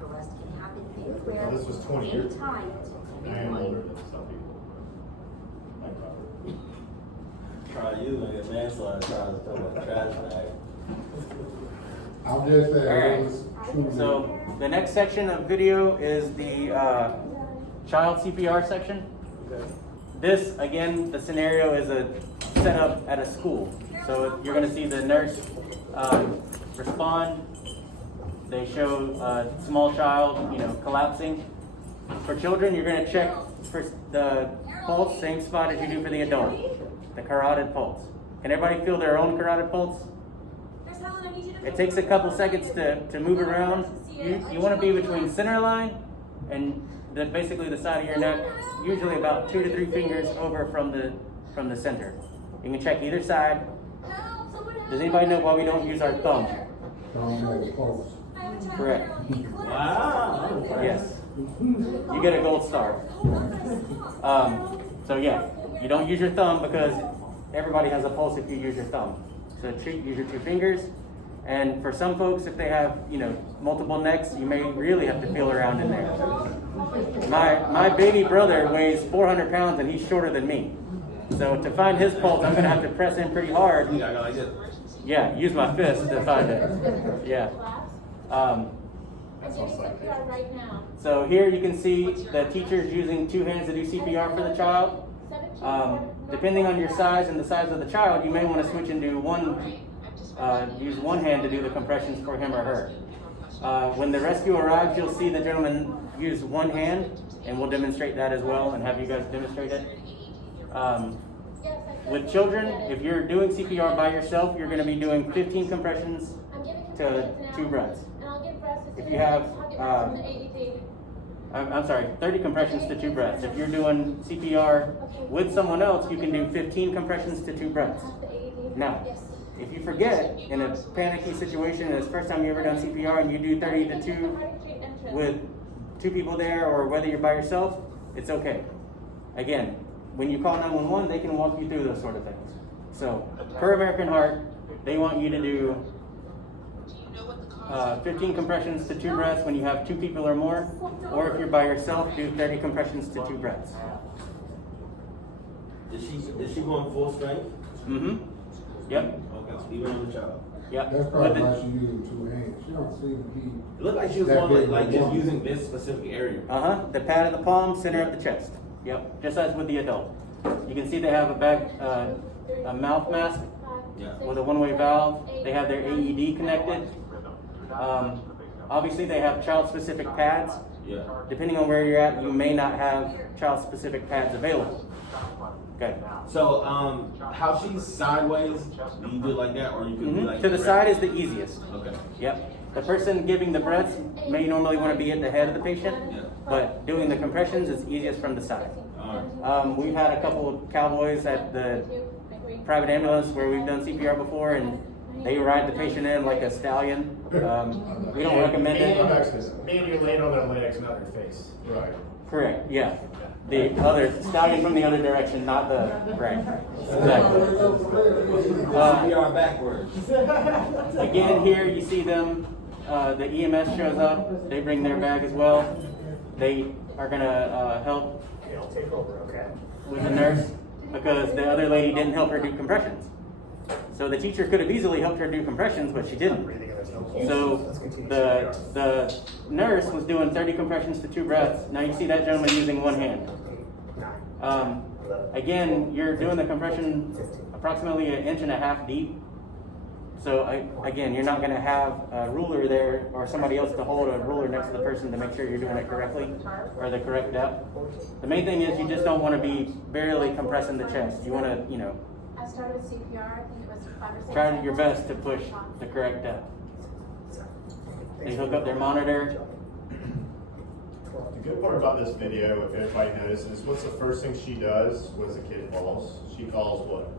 cardiac arrest can happen anywhere, Well, this was 20 years ago. anytime. I am older than some people. Try you and get manslaughter trying to throw a trash bag. I'm just saying, All right. it was true. So the next section of video is the child CPR section. Okay. This, again, the scenario is a setup at a school. So you're going to see the nurse respond. They show a small child, collapsing. For children, you're going to check for the pulse, same spot as you do for the adult, the carotid pulse. Can everybody feel their own carotid pulse? It takes a couple seconds to move around. You want to be between center line and basically the side of your neck, usually about 2 to 3 fingers over from the center. You can check either side. Does anybody know why we don't use our thumb? Correct. Wow. Yes. You get a gold star. So yeah, you don't use your thumb because everybody has a pulse if you use your thumb. So use your 2 fingers. And for some folks, if they have, multiple necks, you may really have to feel around in there. My baby brother weighs 400 pounds and he's shorter than me. So to find his pulse, I'm gonna have to press in pretty hard. Yeah, I got like this. Yeah, use my fist to find it. Yeah. So here you can see the teacher's using 2 hands to do CPR for the child. Depending on your size and the size of the child, you may want to switch and do use one hand to do the compressions for him or her. When the rescue arrives, you'll see the gentleman use one hand, and we'll demonstrate that as well and have you guys demonstrate it. With children, if you're doing CPR by yourself, you're going to be doing 15 compressions to 2 breaths. If you have, 30 compressions to 2 breaths. If you're doing CPR with someone else, you can do 15 compressions to 2 breaths. Now, if you forget in a panicky situation, and it's the first time you ever done CPR, and you do 30 to 2 with 2 people there, or whether you're by yourself, it's okay. Again, when you call 911, they can walk you through those sort of things. So, per American Heart, they want you to do 15 compressions to 2 breaths when you have 2 people or more, or if you're by yourself, do 30 compressions to 2 breaths. Is she going full strength? Mm-hmm. Yep. Okay, so even on the child. Yep. That's probably why she's using 2 hands. She don't seem to be. It looked like she was that going big like of a just woman. using this specific area. The pad of the palm, center of the chest. Yep, just as with the adult. You can see they have a mouth mask Yeah. with a one-way valve. They have their AED connected. Obviously, they have child-specific pads. Yeah. Depending on where you're at, you may not have child-specific pads available. Okay. So, how she's sideways, do you do it like that, or you can do like To the side is the easiest. Okay. Yep. The person giving the breaths may normally want to be at the head of the patient, Yeah. but doing the compressions is easiest from the side. All right. We've had a couple of cowboys at the private ambulance where we've done CPR before, and they ride the patient in like a stallion. We don't recommend it. Maybe you're laying on their legs, not their face. Right. Correct, yeah. The other, stallion from the other direction, not the, right. Exactly. CPR backwards. Again, here you see them, the EMS shows up, they bring their bag as well. They are gonna help Okay, I'll take over, okay? with the nurse because the other lady didn't help her do compressions. So the teacher could have easily helped her do compressions, but she didn't. So the nurse was doing 30 compressions to 2 breaths. Now you see that gentleman using one hand. Again, you're doing the compression approximately 1.5 inches deep. So again, you're not going to have a ruler there or somebody else to hold a ruler next to the person to make sure you're doing it correctly or the correct depth. The main thing is you just don't want to be barely compressing the chest. You want to, I started CPR, I think it was 5 or 6 try seconds. your best to push the correct depth. They hook up their monitor. The good part about this video, if everybody notices, what's the first thing she does when the kid falls? She calls what?